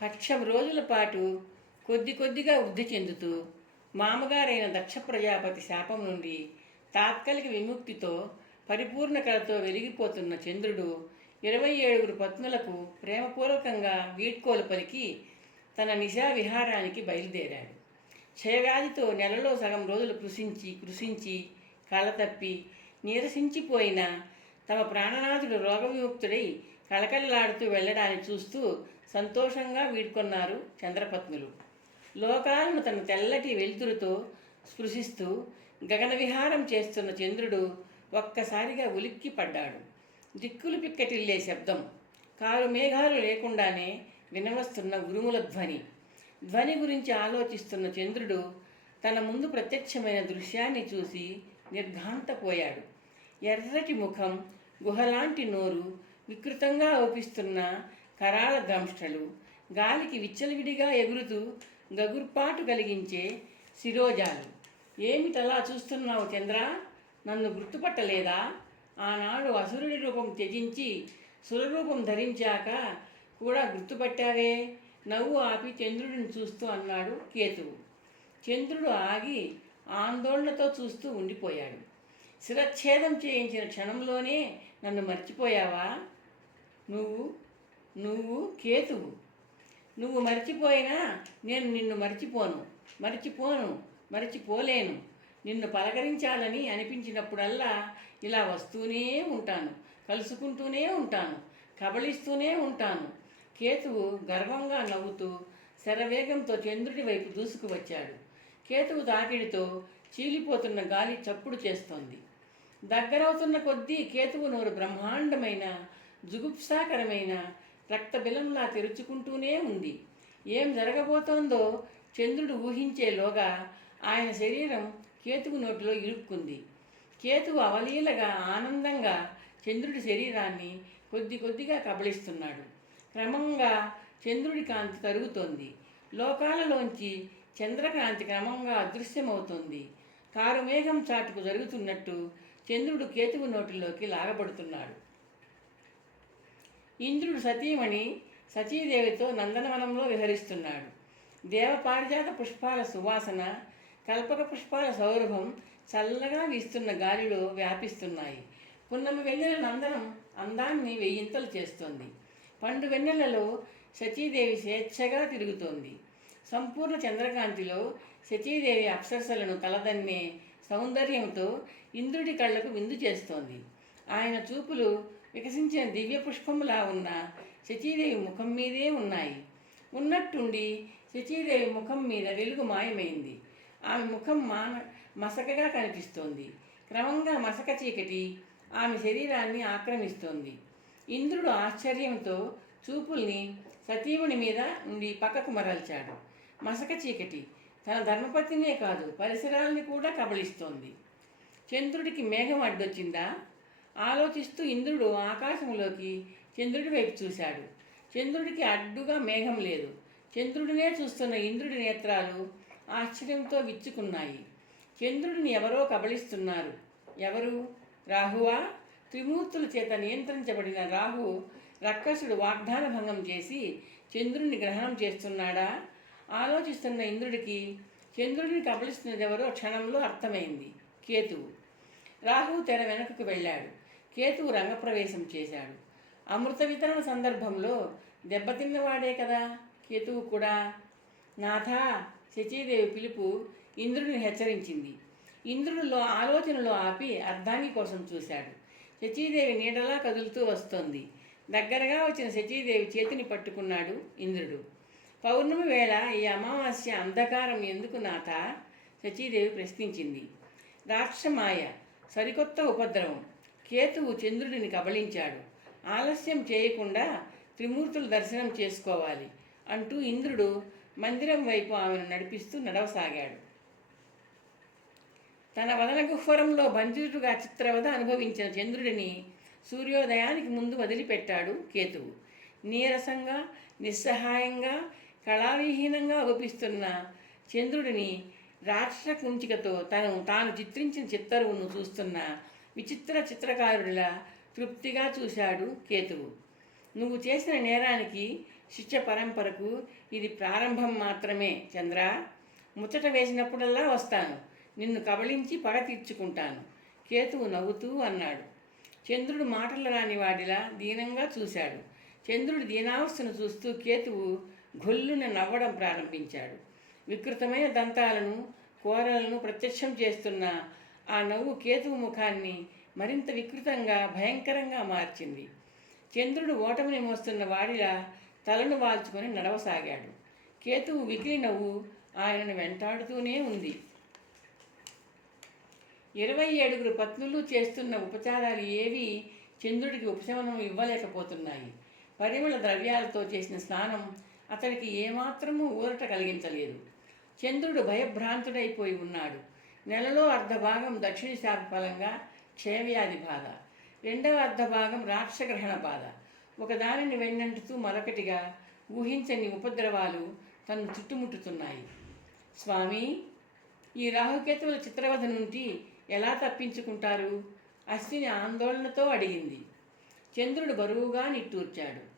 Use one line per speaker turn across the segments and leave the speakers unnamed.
పక్షం రోజుల పాటు కొద్ది కొద్దిగా వృద్ధి చెందుతూ మామగారైన దక్ష ప్రజాపతి శాపం నుండి తాత్కాలిక విముక్తితో పరిపూర్ణ కళతో వెలిగిపోతున్న చంద్రుడు ఇరవై ఏడుగురు పత్నులకు ప్రేమపూర్వకంగా వీడ్కోలు పలికి తన నిశా విహారానికి బయలుదేరాడు. క్షయవ్యాధితో నెలలో సగం రోజులు కృషించి కృషించి కళతప్పి నీరసించిపోయిన తమ ప్రాణనాథుడు రోగవిముక్తుడై కళకళలాడుతూ వెళ్ళడాన్ని చూస్తూ సంతోషంగా వీడ్కొన్నారు చంద్రపత్నులు. లోకాలను తన తెల్లటి వెలుతురుతో స్పృశిస్తూ గగన విహారం చేస్తున్న చంద్రుడు ఒక్కసారిగా ఉలిక్కి పడ్డాడు. దిక్కులు పిక్కటిల్లే శబ్దం కారు మేఘాలు లేకుండానే వినవస్తున్న ఉరుముల ధ్వని. ధ్వని గురించి ఆలోచిస్తున్న చంద్రుడు తన ముందు ప్రత్యక్షమైన దృశ్యాన్ని చూసి నిర్ఘాంతపోయాడు. ఎర్రటి ముఖం గుహలాంటి నోరు వికృతంగా ఓపిస్తున్న కరాల గంష్టలు గాలికి విచ్చలవిడిగా ఎగురుతూ గగుర్పాటు కలిగించే శిరోజాలు. ఏమిటలా చూస్తున్నావు చంద్ర? నన్ను గుర్తుపట్టలేదా? ఆనాడు అసురుడి రూపం త్యజించి సురరూపం ధరించాక కూడా గుర్తుపట్టావే? నవ్వు ఆపి చంద్రుడిని చూస్తూ అన్నాడు కేతువు. చంద్రుడు ఆగి ఆందోళనతో చూస్తూ ఉండిపోయాడు. శిరచ్ఛేదం చేయించిన క్షణంలోనే నన్ను మర్చిపోయావా? నువ్వు నువ్వు కేతువు. నువ్వు మర్చిపోయినా నేను నిన్ను మర్చిపోను మర్చిపోను మర్చిపోలేను. నిన్ను పలకరించాలని అనిపించినప్పుడల్లా ఇలా వస్తూనే ఉంటాను కలుసుకుంటూనే ఉంటాను కబళిస్తూనే ఉంటాను. కేతువు గర్వంగా నవ్వుతూ శరవేగంతో చంద్రుడి వైపు దూసుకువచ్చాడు. కేతువు తాకిడితో చీలిపోతున్న గాలి చప్పుడు చేస్తోంది. దగ్గరవుతున్న కొద్దీ కేతువు నోరు బ్రహ్మాండమైన జుగుప్సాకరమైన రక్తబిలంలా తెరుచుకుంటూనే ఉంది. ఏం జరగబోతోందో చంద్రుడు ఊహించేలోగా ఆయన శరీరం కేతువు నోటిలో ఇరుక్కుంది. కేతువు అవలీలగా ఆనందంగా చంద్రుడి శరీరాన్ని కొద్ది కొద్దిగా కబళిస్తున్నాడు. క్రమంగా చంద్రుడి కాంతి తరుగుతోంది. లోకాలలోంచి చంద్రకాంతి క్రమంగా అదృశ్యమవుతోంది. కారుమేఘం చాటుకు జరుగుతున్నట్టు చంద్రుడు కేతువు నోటిలోకి లాగబడుతున్నాడు. ఇంద్రుడు సతీమణి సతీదేవితో నందనవనంలో విహరిస్తున్నాడు. దేవపారిజాత పుష్పాల సువాసన కల్పక పుష్పాల సౌరభం చల్లగా వీస్తున్న గాలిలో వ్యాపిస్తున్నాయి. పున్నమి వెన్నెల నందనం అందాన్ని వెయ్యింతలు చేస్తోంది. పండు వెన్నెలలో సతీదేవి స్వేచ్ఛగా తిరుగుతోంది. సంపూర్ణ చంద్రకాంతిలో సతీదేవి అప్సరసలను కలదన్నే సౌందర్యంతో ఇంద్రుడి కళ్ళకు విందు చేస్తోంది. ఆయన చూపులు వికసించిన దివ్య పుష్పములా ఉన్న శచీదేవి ముఖం మీదే ఉన్నాయి. ఉన్నట్టుండి శచీదేవి ముఖం మీద వెలుగు మాయమైంది. ఆమె ముఖం మాన మసకగా కనిపిస్తోంది. క్రమంగా మసక చీకటి ఆమె శరీరాన్ని ఆక్రమిస్తోంది. ఇంద్రుడు ఆశ్చర్యంతో చూపుల్ని సతీవుని మీద నుండి పక్కకు మరల్చాడు. మసక చీకటి తన ధర్మపతినే కాదు పరిసరాల్ని కూడా కబళిస్తోంది. చంద్రుడికి మేఘం అడ్డొచ్చిందా? ఆలోచిస్తూ ఇంద్రుడు ఆకాశంలోకి చంద్రుడి వైపు చూశాడు. చంద్రుడికి అడ్డుగా మేఘం లేదు. చంద్రుడినే చూస్తున్న ఇంద్రుడి నేత్రాలు ఆశ్చర్యంతో విచ్చుకున్నాయి. చంద్రుడిని ఎవరో కబళిస్తున్నారు. ఎవరు? రాహువా? త్రిమూర్తుల చేత నియంత్రించబడిన రాహు రక్కసుడు వాగ్దాన భంగం చేసి చంద్రుడిని గ్రహణం చేస్తున్నాడా? ఆలోచిస్తున్న ఇంద్రుడికి చంద్రుడిని కబలిస్తున్నది ఎవరో క్షణంలో అర్థమైంది. కేతువు. రాహు తెర వెనుకకు వెళ్ళాడు. కేతువు రంగప్రవేశం చేశాడు. అమృత వితరణ సందర్భంలో దెబ్బతిన్నవాడే కదా? కేతువు కూడా. నాథా శచీదేవి పిలుపు ఇంద్రుడిని హెచ్చరించింది. ఇంద్రునిలో ఆలోచనలో ఆపి అర్ధాంగి కోసం చూశాడు. శచీదేవి నీడలా కదులుతూ వస్తోంది. దగ్గరగా వచ్చిన శచీదేవి చేతిని పట్టుకున్నాడు ఇంద్రుడు. పౌర్ణమి వేళ ఈ అమావాస్య అంధకారం ఎందుకు నాథ? శచీదేవి ప్రశ్నించింది. రాక్షమాయ సరికొత్త ఉపద్రవం. కేతువు చంద్రుడిని కబళించాడు. ఆలస్యం చేయకుండా త్రిమూర్తులు దర్శనం చేసుకోవాలి అంటూ ఇంద్రుడు మందిరం వైపు ఆమెను నడిపిస్తూ నడవసాగాడు. తన వదన గుహ్వరంలో బంధితుడుగా చిత్రవద అనుభవించిన చంద్రుడిని సూర్యోదయానికి ముందు వదిలిపెట్టాడు కేతువు. నీరసంగా నిస్సహాయంగా కళావిహీనంగా ఒపిస్తున్న చంద్రుడిని రాక్షస కుంచికతో తను తాను చిత్రించిన చిత్తరువును చూస్తున్న విచిత్ర చిత్రకారుడిలా తృప్తిగా చూశాడు కేతువు. నువ్వు చేసిన నేరానికి శిక్ష పరంపరకు ఇది ప్రారంభం మాత్రమే చంద్ర. ముచ్చట వేసినప్పుడల్లా వస్తాను. నిన్ను కబళించి పగ తీర్చుకుంటాను. కేతువు నవ్వుతూ అన్నాడు. చంద్రుడు మాటలు రాని వాడిలా దీనంగా చూశాడు. చంద్రుడి దీనావస్థను చూస్తూ కేతువు గొల్లున నవ్వడం ప్రారంభించాడు. వికృతమైన దంతాలను కోరలను ప్రత్యక్షం చేస్తున్న ఆ నవ్వు కేతువు ముఖాన్ని మరింత వికృతంగా భయంకరంగా మార్చింది. చంద్రుడు ఓటమిని మోస్తున్న వాడిలా తలను వాల్చుకొని నడవసాగాడు. కేతువు వికిలి నవ్వు ఆయనను వెంటాడుతూనే ఉంది. ఇరవై ఏడుగురు పత్నులు చేస్తున్న ఉపచారాలు ఏవి చంద్రుడికి ఉపశమనం ఇవ్వలేకపోతున్నాయి. పరిమళ ద్రవ్యాలతో చేసిన స్నానం అతడికి ఏమాత్రమూ ఊరట కలిగించలేదు. చంద్రుడు భయభ్రాంతుడైపోయి ఉన్నాడు. నెలలో అర్ధభాగం దక్షిణ శాఖ ఫలంగా క్షయవ్యాధి బాధ. రెండవ అర్ధభాగం రాక్షగ్రహణ బాధ. ఒకదానిని వెన్నంటుతూ మరొకటిగా ఊహించని ఉపద్రవాలు తను చుట్టుముట్టుతున్నాయి. స్వామి ఈ రాహుకేతువుల చిత్రవధ నుండి ఎలా తప్పించుకుంటారు? అశ్విని ఆందోళనతో అడిగింది. చంద్రుడు బరువుగా నిట్టూర్చాడు.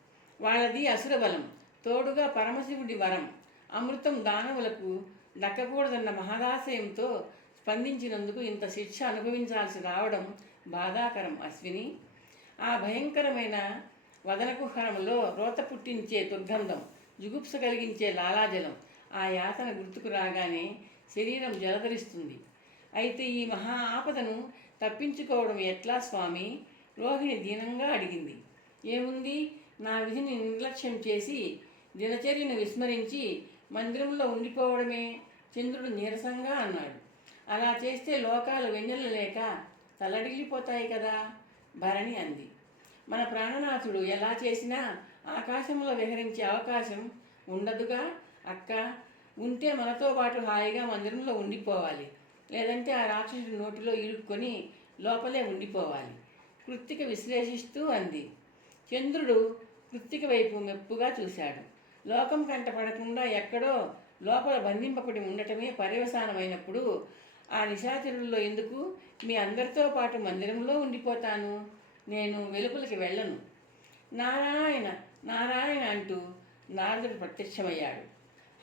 వాళ్ళది అసుర బలం తోడుగా పరమశివుడి వరం అమృతం దానవులకు దక్కకూడదన్న మహదాశయంతో స్పందించినందుకు ఇంత శిక్ష అనుభవించాల్సి రావడం బాధాకరం అశ్విని. ఆ భయంకరమైన వదనకుహరంలో రోత పుట్టించే దుర్గంధం జుగుప్స కలిగించే లాలాజలం ఆ యాతన గుర్తుకు రాగానే శరీరం జలధరిస్తుంది. అయితే ఈ మహా ఆపదను తప్పించుకోవడం ఎట్లా స్వామి? రోహిణి దీనంగా అడిగింది. ఏముంది? నా విధిని నిర్లక్ష్యం చేసి దినచర్యను విస్మరించి మందిరంలో ఉండిపోవడమే? చంద్రుడు నీరసంగా అన్నాడు. అలా చేస్తే లోకాలు వెన్నెల లేక తల్లడిల్లిపోతాయి కదా? భరణి అంది. మన ప్రాణనాథుడు ఎలా చేసినా ఆకాశంలో విహరించే అవకాశం ఉండదుగా అక్క. ఉంటే మనతో పాటు హాయిగా మందిరంలో ఉండిపోవాలి. లేదంటే ఆ రాక్షసుడి నోటిలో ఇరుక్కొని లోపలే ఉండిపోవాలి. కృత్తిక విశ్లేషిస్తూ అంది. చంద్రుడు కృత్తిక వైపు మెప్పుగా చూశాడు. లోకం కంట పడకుండా ఎక్కడో లోపల బంధింపబడి ఉండటమే పర్యవసానమైనప్పుడు ఆ నిశాచరుల్లో ఎందుకు? మీ అందరితో పాటు మందిరంలో ఉండిపోతాను. నేను వెలుపలికి వెళ్ళను. నారాయణ నారాయణ అంటూ నారదుడు ప్రత్యక్షమయ్యాడు.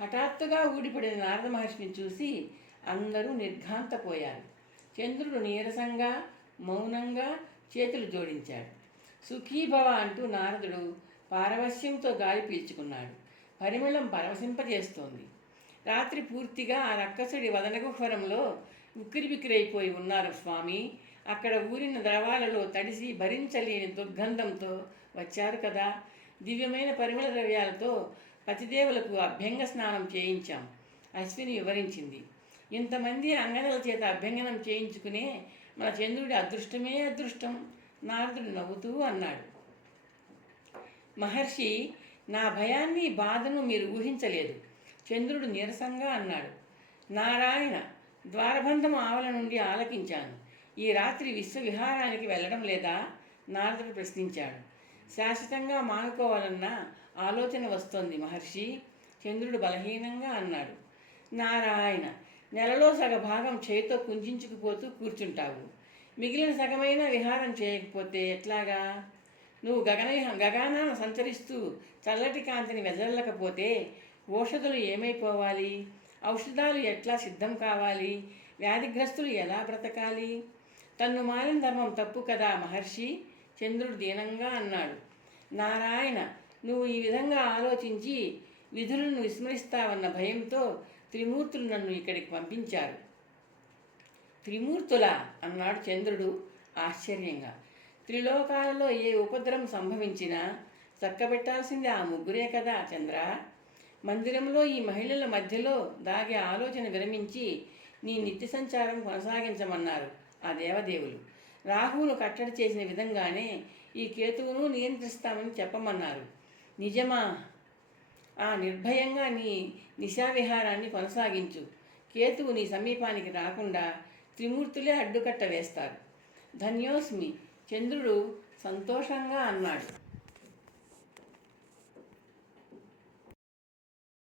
హఠాత్తుగా ఊడిపడిన నారద మహర్షిని చూసి అందరూ నిర్ఘాంతపోయారు. చంద్రుడు నీరసంగా మౌనంగా చేతులు జోడించాడు. సుఖీభవ అంటూ నారదుడు పారవశ్యంతో గాలి పీల్చుకున్నాడు. పరిమళం పరవశింపజేస్తోంది. రాత్రి పూర్తిగా ఆ రక్కసుడి వదనగుహరంలో ఉక్కిరిబిక్కిరైపోయి ఉన్నారు స్వామి. అక్కడ ఊరిన ద్రవాలలో తడిసి భరించలేని దుర్గంధంతో వచ్చారు కదా. దివ్యమైన పరిమళ ద్రవ్యాలతో పతిదేవులకు అభ్యంగ స్నానం చేయించాం. అశ్విని వివరించింది. ఇంతమంది అంగనల చేత అభ్యంగనం చేయించుకునే మన చంద్రుడి అదృష్టమే అదృష్టం. నారదుడు నవ్వుతూ అన్నాడు. మహర్షి నా భయాన్ని బాధను మీరు ఊహించలేదు. చంద్రుడు నీరసంగా అన్నాడు. నారాయణ ద్వారబంధం ఆవల నుండి ఆలకించాను. ఈ రాత్రి విశ్వవిహారానికి వెళ్ళడం లేదా? నారదుడు ప్రశ్నించాడు. శాశ్వతంగా మానుకోవాలన్న ఆలోచన వస్తోంది మహర్షి. చంద్రుడు బలహీనంగా అన్నాడు. నారాయణ నెలలో సగ భాగం చేయితో కుంచుకుపోతూ కూర్చుంటావు. మిగిలిన సగమైన విహారం చేయకపోతే ఎట్లాగా? నువ్వు గగన గగనాన్ని సంచరిస్తూ చల్లటి కాంతిని వెదలకపోతే ఔషధులు ఏమైపోవాలి? ఔషధాలు ఎట్లా సిద్ధం కావాలి? వ్యాధిగ్రస్తులు ఎలా బ్రతకాలి? తన్ను మారిన ధర్మం తప్పు కదా మహర్షి? చంద్రుడు దీనంగా అన్నాడు. నారాయణ నువ్వు ఈ విధంగా ఆలోచించి విధులను విస్మరిస్తావన్న భయంతో త్రిమూర్తులు నన్ను ఇక్కడికి పంపించారు. త్రిమూర్తుల? అన్నాడు చంద్రుడు ఆశ్చర్యంగా. త్రిలోకాలలో ఏ ఉపద్రవం సంభవించినా చక్కబెట్టాల్సింది ఆ ముగ్గురే కదా చంద్ర. మందిరంలో ఈ మహిళల మధ్యలో దాగే ఆలోచన విరమించి నీ నిత్య సంచారం కొనసాగించమన్నారు ఆ దేవదేవులు. రాహువును కట్టడి చేసిన విధంగానే ఈ కేతువును నియంత్రిస్తామని చెప్పమన్నారు. నిజమా? ఆ నిర్భయంగా నీ నిశావిహారాన్ని కొనసాగించు. కేతువు నీ సమీపానికి రాకుండా త్రిమూర్తులే అడ్డుకట్ట వేస్తారు. ధన్యోస్మి చంద్రుడు సంతోషంగా అన్నాడు.